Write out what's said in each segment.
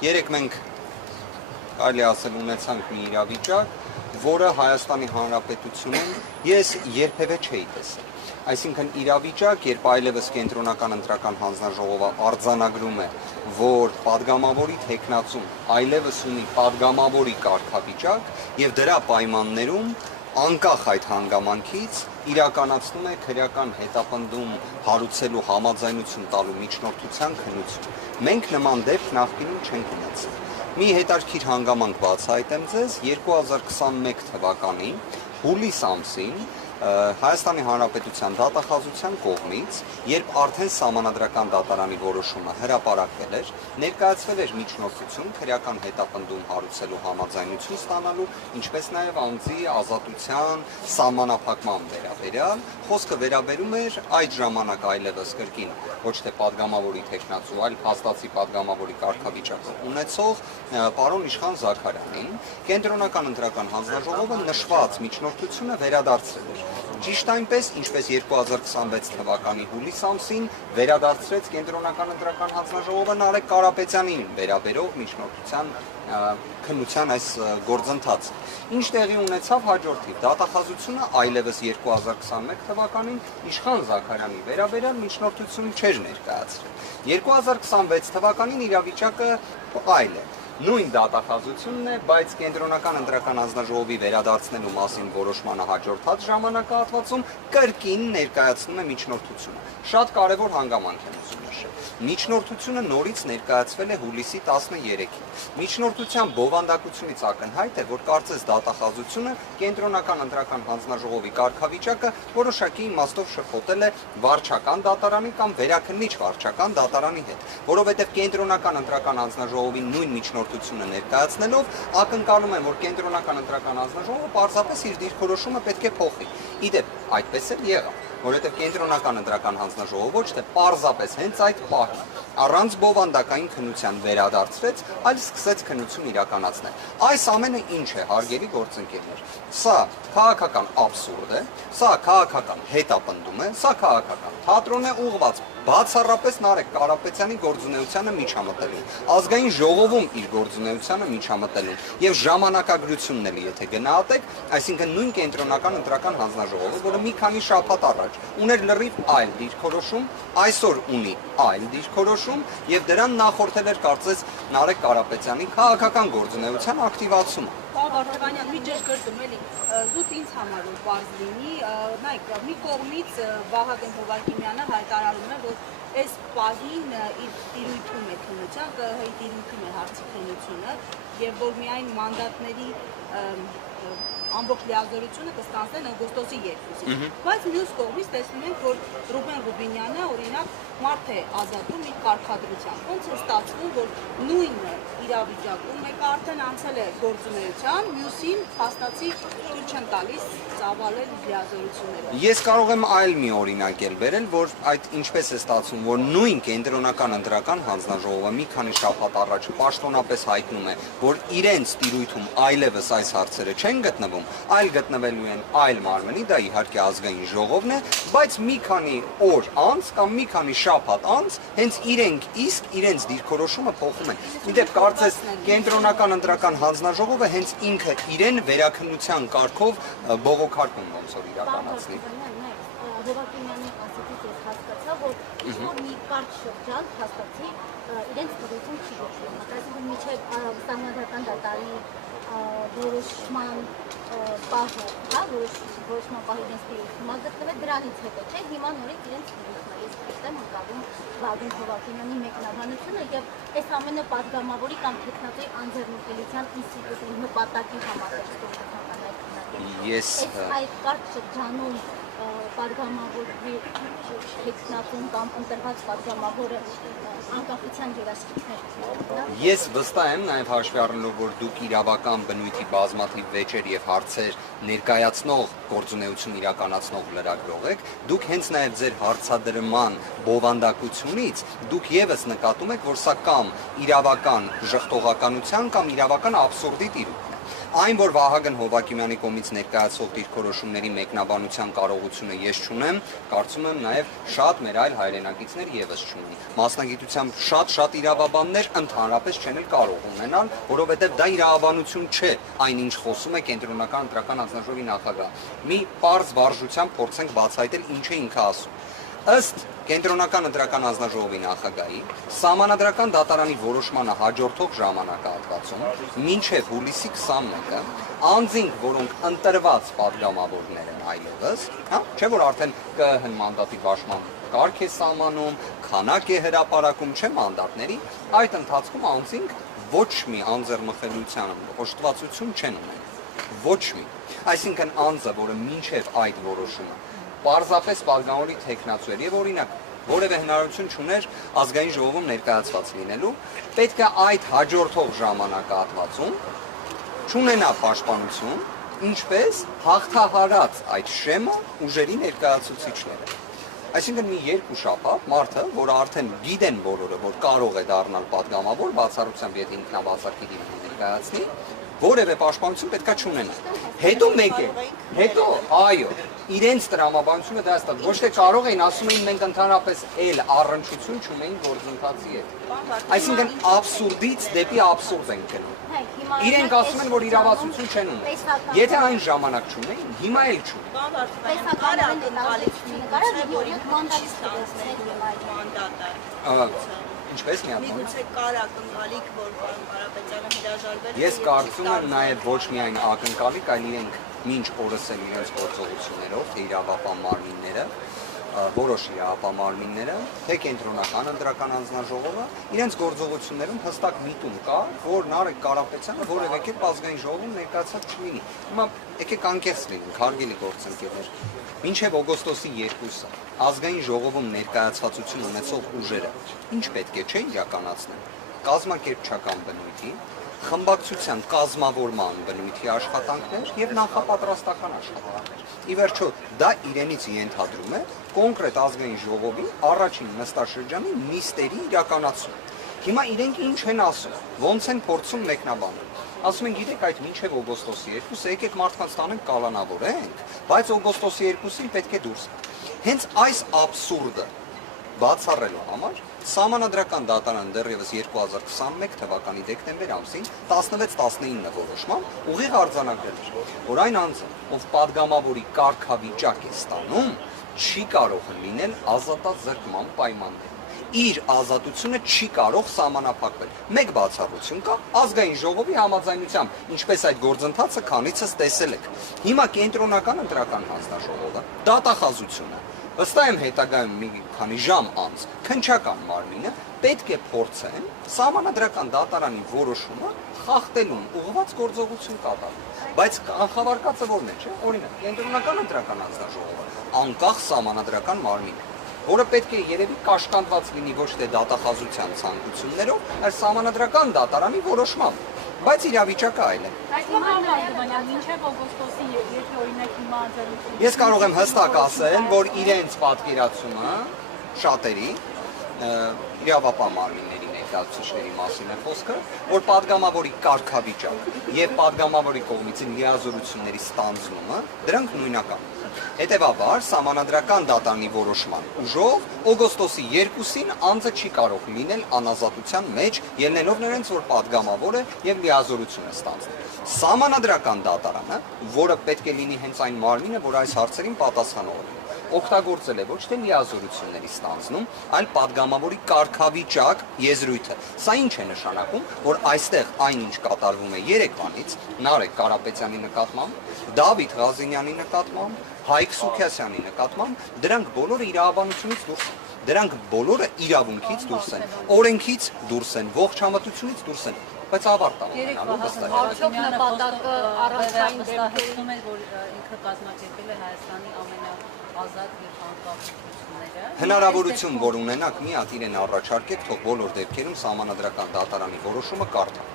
երեք մենք կարելի ասել ունեցանք մի իրավիճակ, որը Հայաստանի Հանրապետությունում ես երբևէ չէի տեսել։ Այսինքն իրավիճակ, երբ այլևս կենտրոնական ընտրական հանձնաժողովը արձանագրում է, որ падգամավորի թեկնածուն այլևս ունի падգամավորի կարգավիճակ եւ դրա պայմաններում անկախ այդ հանգամանքից իրականացնում է քրեական հետապնդում հարուցելու համաձայնություն տալու միջնորդության քննություն։ Մենք նման դեպք նախկինում չենք ունեցել։ Մի հետաքրքիր հանգամանք բացահայտեմ ձեզ 2021 թվականի հուլիս ամսին Հայաստանի Հանրապետության դատախազության կողմից, երբ արդեն Սահմանադրական դատարանի որոշումը հրապարակվել էր, ներկայացվել էր միջնորդություն քրեական հետապնդում հարուցելու համաձայնություն ստանալու, ինչպես նաև անձի ազատության սահմանափակման վերաբերյալ, խոսքը վերաբերում էր այդ ժամանակ այլևս կրկին ոչ թե падգամավորի թեկնածու, այլ փաստացի падգամավորի կարգավիճակը ունեցող պարոն Իշխան Զաքարյանին, կենտրոնական ընտրական հանձնաժողովը նշված միջնորդությունը վերադարձրել էր։ Ճիշտ այնպես, ինչպես 2026 թվականի հուլիս ամսին վերադարձրեց կենտրոնական ընտրական հանձնաժողովը Նարեկ Կարապետյանին վերաբերող միջնորդության քննության այս գործընթացը։ Ինչ տեղի ունեցավ հաջորդիվ դատախազությունը այլևս 2021 թվականին Իշխան Զաքարյանի վերաբերյալ միջնորդություն չէր ներկայացրել։ 2026 թվականին իրավիճակը այլ է։ Նույն դատախազությունն է, բայց կենտրոնական ընտրական հանձնաժողովի վերադարձնելու մասին որոշմանը հաջորդած ժամանակահատվածում կրկին ներկայացնում է միջնորդությունը։ Շատ կարևոր հանգամանք եմ ուզում նշել։ Միջնորդությունը նորից ներկայացվել է հուլիսի 13-ին։ Միջնորդության բովանդակությունից ակնհայտ է, որ կարծես դատախազությունը կենտրոնական ընտրական հանձնաժողովի կարգավիճակը որոշակի իմաստով շփոթել է վարչական դատարանի կամ վերաքննիչ վարչական դատարանի հետ, որովհետև կենտրոնական ընտրական հանձնաժողովի նույն միջնորդությունը ներկայացնելով ակնկալում են, որ կենտրոնական ընտրական հանձնաժողովը պարզապես իր դիրքորոշումը պետք է փոխի։ Իդեպ այդպես էլ եղավ, որովհետև կենտրոնական ընտրական հանձնաժողովը ոչ թե պարզապես հենց այդ պահին առանց բովանդակային քննության վերադարձրեց, այլ սկսեց քննություն իրականացնել։ Այս ամենը ինչ է, հարգելի գործընկերներ։ Սա քաղաքական աբսուրդ է, սա քաղաքական հետապնդում է, սա քաղաքական թատրոն է ուղղված բացառապես Նարեկ Կարապետյանի գործունեությանը միջամտելուն, ազգային ժողովում իր գործունեությանը միջամտելուն եւ ժամանակագրությունն էլի եթե գնահատեք, այսինքն նույն կենտրոնական ընտրական հանձնաժողովը, որը մի քանի շաբաթ առաջ ուներ լրիվ այլ դիրքորոշում, այսօր ունի այլ դիրքորոշում եւ դրան նախորդել էր կարծես Նարեկ Կարապետյանի քաղաքական գործունեության ակտիվացումը։ Վարդանյան մի ճշգրտում էլի զուտ ինձ համար որ բարձ լինի, նայեք, մի կողմից Վահագն Հովակիմյանը հայտարարում է, որ այս պահին իր տիրույթում է քննության, ԿՀ-ի տիրույթում է հարցի քննությունը եւ որ միայն մանդատների ամբողջ լիազորությունը կստանձնեն օգոստոսի 2-ին։ Բայց մյուս կողմից տեսնում ենք, որ Ռուբեն Ռուբինյանը օրինակ մարդ է ազատում իր կարգադրությամբ։ Ոնց է ստացվում, որ նույն իրավիճակում մեկը արդեն անցել է գործունեության, մյուսին փաստացի թույլ չեն տալիս ծավալել լիազորությունները։ Ես կարող եմ այլ մի օրինակ բերել, որ այդ ինչպես է ստացվում, որ նույն կենտրոնական ընտրական հանձնաժողովը մի քանի շաբաթ առաջ պաշտոնապես հայտնում է, որ իրենց տիրույթում այլևս այս հարցերը չեն գտնվում, այլ գտնվելու են այլ մարմնի, դա իհարկե ազգային ժողովն է, բայց մի քանի օր անց կամ մի քանի շաբաթ անց հենց իրենք իսկ իրենց դիրքորոշումը փոխում են։ Իդեպ կարծես կենտրոնական ընտրական հանձնաժողովը հենց ինքը իրեն վերաքննության կարգով բողոքարկում ոնց որ իրականացնի։ Հովակիմյանի ասացից ես հասկացա, որ մի կարճ շրջան փաստացի իրենց դրություն չի գործում։ Այսինքն մինչև Սահմանադրական դատարանի որոշման պահը, հա, որոշման պահը իրենց դիրքումա գտնվել դրանից հետո, չէ, հիմա նորից իրենց դիրքումա։ Ես եմ ընկալում Վահագն Հովակիմյանի մեկնաբանությունը եւ այս ամենը падգամավորի կամ թեկնածուի անձեռնունկելիության ինստիտուտի նպատակի համատեքստով Ես այդ կարճ շրջանում падգամավորի թեկնածուն կամ ընտրված падգամավորը անկախության երաշխիքներ։ Ես վստահ եմ նաև հաշվի առնելով, որ դուք իրավական բնույթի բազմաթիվ վեճեր եւ հարցեր ներկայացնող գործունեություն իրականացնող լրագրող եք, դուք հենց նաև ձեր հարցադրման բովանդակությունից դուք եւս նկատում եք, որ սա կամ իրավական ժխտողականության կամ իրավական աբսուրդի տիրույթ է։ Այն, որ Վահագն Հովակիմյանի կողմից ներկայացվող դիրքորոշումների մեկնաբանության կարողությունը ես չունեմ, կարծում եմ նաև շատ մեր այլ հայրենակիցներ եւս չունեն։ Մասնագիտությամբ շատ իրավաբաններ ընդհանրապես չեն էլ կարող ունենալ, որովհետև դա իրավաբանություն չէ, այնինչ խոսում է կենտրոնական ընտրական հանձնաժողովի նախագահ։ Մի պարզ վարժությամբ փորձենք բացահայտել ինչ է ինքը ասում։ Ըստ կենտրոնական ընտրական հանձնաժողովի նախագահի, սահմանադրական դատարանի որոշմանը հաջորդող ժամանակահատվածում մինչև հուլիսի 21-ը անձինք, որոնք ընտրված պատգամավորներ են այլևս, չէ՞ որ արդեն ԿԸՀ մանդատի պաշտպան կարգ է սահմանում, քանակ է հրապարակում, չէ՞ մանդատների, այդ ընթացքում անձինք ոչ մի անձեռնմխելիության օժտվածություն չեն ունենում։ Ոչ մի։ Այսինքն անձը, որը մինչև այդ որոշումը պարզապես պատգամավորի թեկնածու էր եւ օրինակ որևէ հնարավորություն չուներ ազգային ժողովում ներկայացված լինելու, պետք է այդ հաջորդող ժամանակահատվածում չունենա պաշտպանություն, ինչպես հաղթահարած այդ շեմը ուժերի ներկայացուցիչները։ Այսինքն մի երկու շաբաթ մարդը, որը արդեն գիտեն բոլորը, որ կարող է դառնալ պատգամավոր, բացառությամբ եթե ինքնաբացարկի դիմում ներկայացնի, որևէ պաշտպանություն պետքա չունենա։ Հետո մեկ է, հետո այո, իրենց տրամաբանությունը դա է, ոչ թե կարող էին, ասում էին մենք ընդհանրապես էլ առնչություն չունեին գործընթացի հետ։ Այսինքն աբսուրդից դեպի աբսուրդ են գնում։ Իրենք ասում են, որ իրավասություն չեն ունել։ Եթե այն ժամանակ չունեին, հիմա էլ չունեն։ Ինչպես մի հատ։ Միգուցե կար ակնկալիք, որ պարոն Կարապետյանը հրաժարվել է։ Ես կարծում եմ նաև ոչ միայն ակնկալիք, այլ իրենք մինչ օրս էլ իրենց գործողություններով, թե իրավապահ մարմինները, որոշ իրավապահ մարմինները, թե կենտրոնական ընտրական հանձնաժողովը, իրենց գործողություններում հստակ միտում կա, որ Նարեկ Կարապետյանը որևէ կերպ ազգային ժողովում ներկայացած չլինի։ Հիմա եկեք անկեղծ լինենք, հարգելի գործընկերներ։ Մինչև օգոստոսի 2-ը ազգային ժողովում ներկայացվածություն ունեցող ուժերը ինչ պետք է չէ իրականացնեն։ Կազմակերպչական բնույթի, խմբակցության կազմավորման բնույթի աշխատանքներ եւ նախապատրաստական աշխատանքներ։ Ի վերջո, դա իրենից ենթադրում է կոնկրետ ազգային ժողովի առաջին նստաշրջանի նիստերի իրականացում։ Հիմա իրենք ինչ են ասում, ոնց են փորձում մեկնաբանել։ Ասում են, գիտեք, այդ մինչև օգոստոսի 2-ը եկեք մարդկանց տանենք կալանավորենք, բայց օգոստոսի 2-ին պետք է դուրս։ Հենց այս աբսուրդը բացառելու համար Սահմանադրական դատարանը դեռևս 2021 թվականի դեկտեմբեր ամսին 16-19 որոշմամբ ուղիղ արձանագրել էր, որ այն անձը, ով պատգամավորի կարգավիճակ է ստանում, չի կարող լինել ազատած զրկման պայմաններում։ Իր ազատությունը չի կարող սահմանափակվել։ Մեկ բացառություն կա ազգային ժողովի համաձայնությամբ, ինչպես այդ գործընթացը քանիցս տեսել եք։ Հիմա կենտրոնական ընտրական հանձնաժողովը դատախազությունը վստահ եմ հետագայում մի քանի ժամ անց քննչական մարմինը պետք է փորձեն սահմանադրական դատարանի որոշումը խախտելուն ուղղված գործողություն կատարել։ Բայց կանխավարկածը որն է, չէ՞, օրինակ, կենտրոնական ընտրական հանձնաժողովը անկախ սահմանադրական մարմին է, որը պետք է երևի կաշկանդված լինի ոչ թե դատախազության ցանկություններով, այլ սահմանադրական դատարանի որոշմամբ։ Բայց իրավիճակը այլ է։ Մինչև օգոստոսի 2-ը օրինակ հիմա աջակցություն։ Ես կարող եմ հստակ ասել, որ իրենց պատկերացումը շատերի իրավապահ մարմինների ներկայացուցիչների մասին է խոսքը, որ պատգամավորի կարգավիճակ եւ պատգամավորի կողմից լիազորությունների ստանձնումը դրանք նույնական են։ Հետևաբար, սահմանադրական դատարանի որոշման ուժով օգոստոսի 2-ին անձը չի կարող լինել անազատության մեջ, ելնելով նրանց, որ պատգամավոր է եւ լիազորություն է ստանձնել։ Սահմանադրական դատարանը, որը պետք է լինի հենց այն մարմինը, որ այս հարցերին պատասխանող է, օգտագործել է ոչ թե լիազորությունների ստանձնում, այլ պատգամավորի կարգավիճակ եզրույթը։ Սա ինչ է նշանակում, որ այստեղ այնինչ կատարվում է երեկվանից Նարեկ Կարապետյանի նկատմամբ, Դավիթ Ղազինյանի նկատմամբ, Հայկ Սուքիասյանի նկատմամբ, դրանք բոլորը իրավաբանությունից դուրս են։ Դրանք բոլորը իրավունքից դուրս են, օրենքից դուրս են, ողջ համատությունից դուրս են, բայց ավարտ ունենալու վստահ։ Արդյոք նպատակը առանցային վստահեցնում է, որ ինքը կազմակերպել է Հայաստանի ամենաազատ եւ անկախ ընտրությունները։ Հնարավորություն, որ ունենաք, մի հատ իրեն առաջարկեք, թող բոլոր դեպքերում սահմանադրական դատարանի որոշումը կարդա։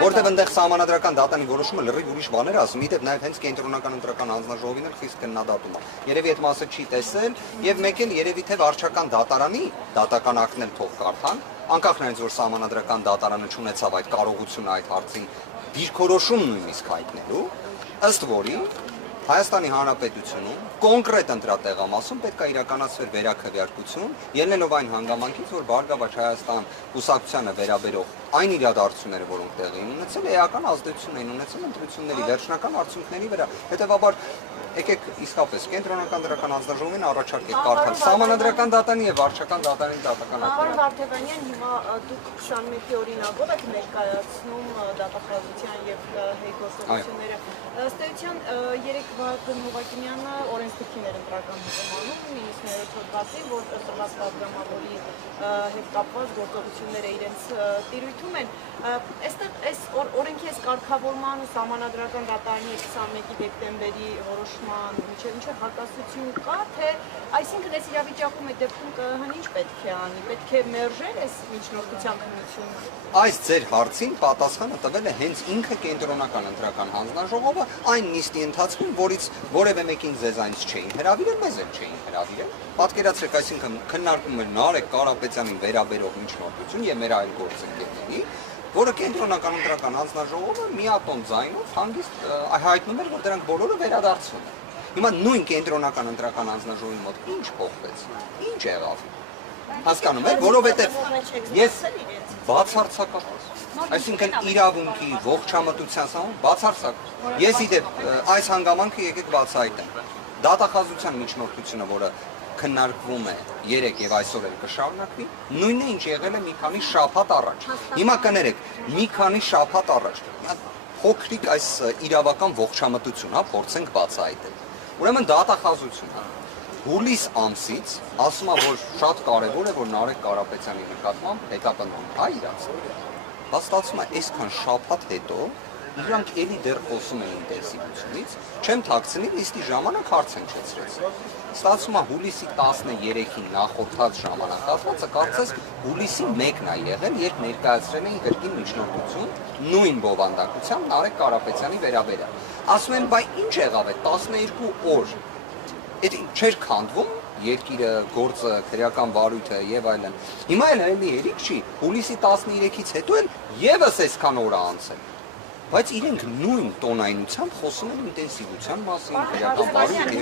Որտեղ այնտեղ սահմանադրական դատանի որոշումը լրիվ ուրիշ բաներ ասում, իդեպ նաև հենց կենտրոնական ընտրական հանձնաժողովին էլ խիստ քննադատում է։ Երևի այդ մասը չի տեսել եւ մեկ էլ երևի թե վարչական դատարանի դատական ակտն էլ թող կարդան, անկախ նրանից որ սահմանադրական դատարանը չունեցավ այդ կարողությունը այդ հարցի դիրքորոշում նույնիսկ հայտնելու, ըստ որի Հայաստանի Հանրապետությունում կոնկրետ ընտրատեղամասում պետք է իրականացվեր վերաքվեարկություն, ելնելով այն հանգամանքից, որ Բարգավաճ Հայաստան կուսակցությանը վերաբերող այն իրադարձությունները, որոնք տեղի են ունեցել, էական ազդեցություն են ունեցել ընտրությունների վերջնական արդյունքների վրա։ Հետևաբար եկեք իսկապես կենտրոնական դրական հանձնաժողովին առաջարկեք կարդալ սահմանադրական դատանի եւ վարչական դատանի դատական ակտը։ Պարոն Վարդևանյան, հիմա դուք 21-ի օրինակով եք ներկայացնում դատախազության եւ հեգոստությունները։ Ըստ էության երեք Վահագն Հովակիմյանը օրենսգրքին էր ընտրական հոկոմանում 90-րդ հոդվածի, որ տրված պատգամավորի հետ կապված գործողությունները իրենց տիրույթում են։ Այստեղ այս օրենքի այս կարգավորման ու սահմանադրական դատարանի 21-ի դեկտեմբերի որոշման միջև հակասություն կա, թե այսինքն այս իրավիճակում այդ դեպքում ԿՀ-ն ինչ պետք է անի, պետք է մերժել այս միջնորդության քննությունը։ Այս ձեր հարցին պատասխանը տվել է հենց ինքը կենտրոնական ընտրական հանձնաժողովը այն նիստի ընթացքում, որից որևէ մեկին ձեզանից չէին հրավիրել, մեզ էլ չէին հրավիրել։ Պատկերացրեք, այսինքն քննարկում էր Նարեկ Կարապետյանին վերաբերող միջնորդություն եւ մեր այլ գործընկերների, որը կենտրոնական ընտրական հանձնաժողովը միատոն ձայնով հանգիստ հայտնում էր, որ դրանք բոլորը վերադարձվում են։ Հիմա նույն կենտրոնական ընտրական հանձնաժողովի մոտ ինչ փոխվեց։ Ինչ եղավ։ Հասկանում եք, որովհետեւ ես բացարձակ այսինքն իրավունքի ողջամտության սահման բացարձակ ես իդեպ այս հանգամանքը եկեք բացահայտեմ դատախազության միջնորդությունը, որը քննարկվում է 3 եւ այսօր էլ կշարունակվի, նույնն է ինչ եղել է մի քանի շաբաթ առաջ։ Հիմա կներեք, մի քանի շաբաթ առաջ փոքրիկ այս իրավական ողջամտություն, հա, փորձենք բացահայտել։ Ուրեմն դատախազությունը հուլիս ամսից ասում է, որ շատ կարևոր է, որ Նարեկ Կարապետյանի նկատմամբ հետապնդում է իրացել։ Բայց ստացվում է այսքան շաբաթ հետո իրանք էլի դեռ խոսում են ինտենսիվությունից, չեմ թաքցնի, իստի ժամանակ հարց են չեցրեց։ Ստացվում է հուլիսի 13-ին նախորդած ժամանակահատվածը կարծես հուլիսի 1-ն է եղել, երբ ներկայացրել էին կրկին միջնորդություն նույն բովանդակությամբ Նարեկ Կարապետյանի վերաբերյալ։ Ասում են, բայ ինչ եղավ է 12 օր։ Այդ չէր քանդվում երկիրը, գործը, քրեական վարույթը եւ այլն։ Հիմա էլ էլի հերիք չի, հուլիսի 13-ից հետո էլ եւս այսքան օր է անցել։ Բայց իրենք նույն տոնայնությամբ խոսում են ինտենսիվության մասին, քրեական վարույթի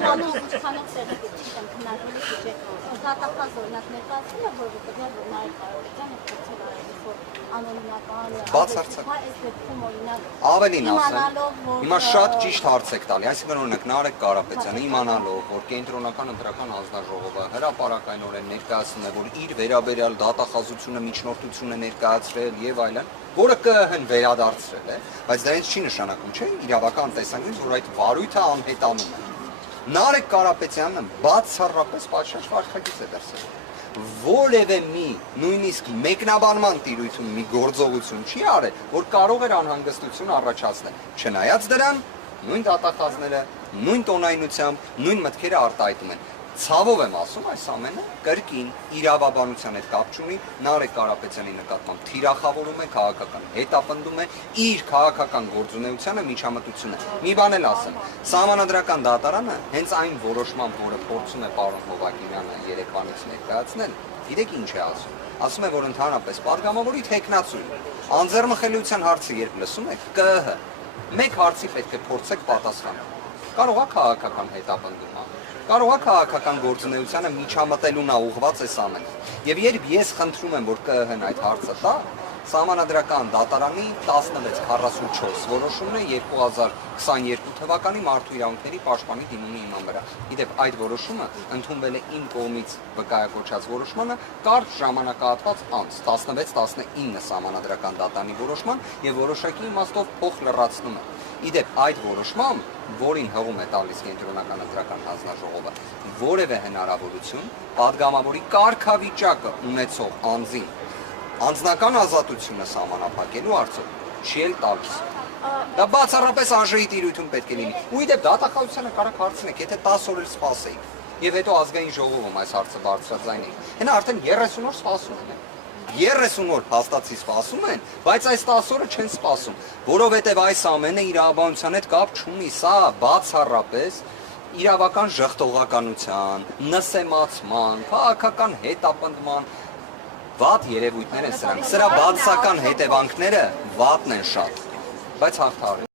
Բացարձակ։ Ավելին ասեմ, հիմա շատ ճիշտ հարց եք տալի, այսինքն օրինակ Նարեկ Կարապետյանը իմանալով, որ կենտրոնական ընտրական հանձնաժողովը հրապարակայնորեն ներկայացնում է, որ իր վերաբերյալ դատախազությունը միջնորդություն է ներկայացրել եւ այլն, որը ԿՀ-ն վերադարձրել է, բայց դա ինձ չի նշանակում, չէ՞, իրավական տեսանկյունից, որ այդ վարույթը անհետանում է։ Նարեկ Կարապետյանը բացառապես պատշաճ վարքագիծ է դրսել։ Որևէ մի նույնիսկ մեկնաբանման տիրույթում մի գործողություն չի արել, որ կարող էր անհանգստություն առաջացնել։ Չնայած դրան, նույն դատախազները, նույն տոնայնությամբ, նույն մտքերը արտահայտում են։ Ցավով եմ ասում, այս ամենը կրկին իրավաբանության հետ կապ չունի, Նարեկ Կարապետյանի նկատմամբ թիրախավորում է, քաղաքական հետապնդում է, իր քաղաքական գործունեությանը միջամտություն է։ Մի բան էլ ասեմ, սահմանադրական դատարանը հենց այն որոշմամբ, որը փորձում է պարոն Հովակիմյանը երեկվանից ներկայացնել, գիտեք ինչ է ասում։ Ասում է, որ ընդհանրապես պատգամավորի թեկնածու անձեռնխելիության հարցը երբ լսում եք, ԿՀ մեկ հարցի պետք է փորձեք պատասխանել։ Կարող է քաղաքական հետապնդում կարող է քաղաքական գործունեությանը միջամտելուն ուղղված այս ամենը։ Եվ երբ ես խնդրում եմ, որ ԿՀ-ն այդ հարցը տա, Սահմանադրական դատարանի 1644 որոշումն է 2022 թվականի Մարդու իրավունքների պաշտպանի դիմումի հիման վրա։ Իդեպ այդ որոշումը ընդունվել է իմ կողմից վկայակոչած որոշմանը կարճ ժամանակահատված անց 16-19 Սահմանադրական դատարանի որոշման եւ որոշակի իմաստով փոխ լրացնում է։ Իդեպ այդ որոշմամբ, որին հղում է տալիս կենտրոնական ընտրական հանձնաժողովը, որևէ հնարավորություն падգամավորի կարգավիճակը ունեցող անձին անձնական ազատությունը սահմանափակելու արդյոք չի էլ տալիս։ Դա բացառապես ԱԺ-ի տիրույթում պետք է լինի։ Ու իդեպ դատախազությանը կարող հարցնեք, եթե 10 օր էլ սպասեիք, եւ հետո ազգային ժողովում այս հարցը բարձրաձայնեիք, հենա արդեն 30 օր սպասում են։ 30 օր փաստացի սպասում են, բայց այս 10 օրը չեն սպասում, որովհետև այս ամենը իրավաբանության հետ կապ չունի, սա բացառապես իրավական ժխտողականության, նսեմացման, քաղաքական հետապնդման վատ երևույթներ են սրանք։ Սրա բացասական հետևանքները վատն են շատ, բայց հաղթահարել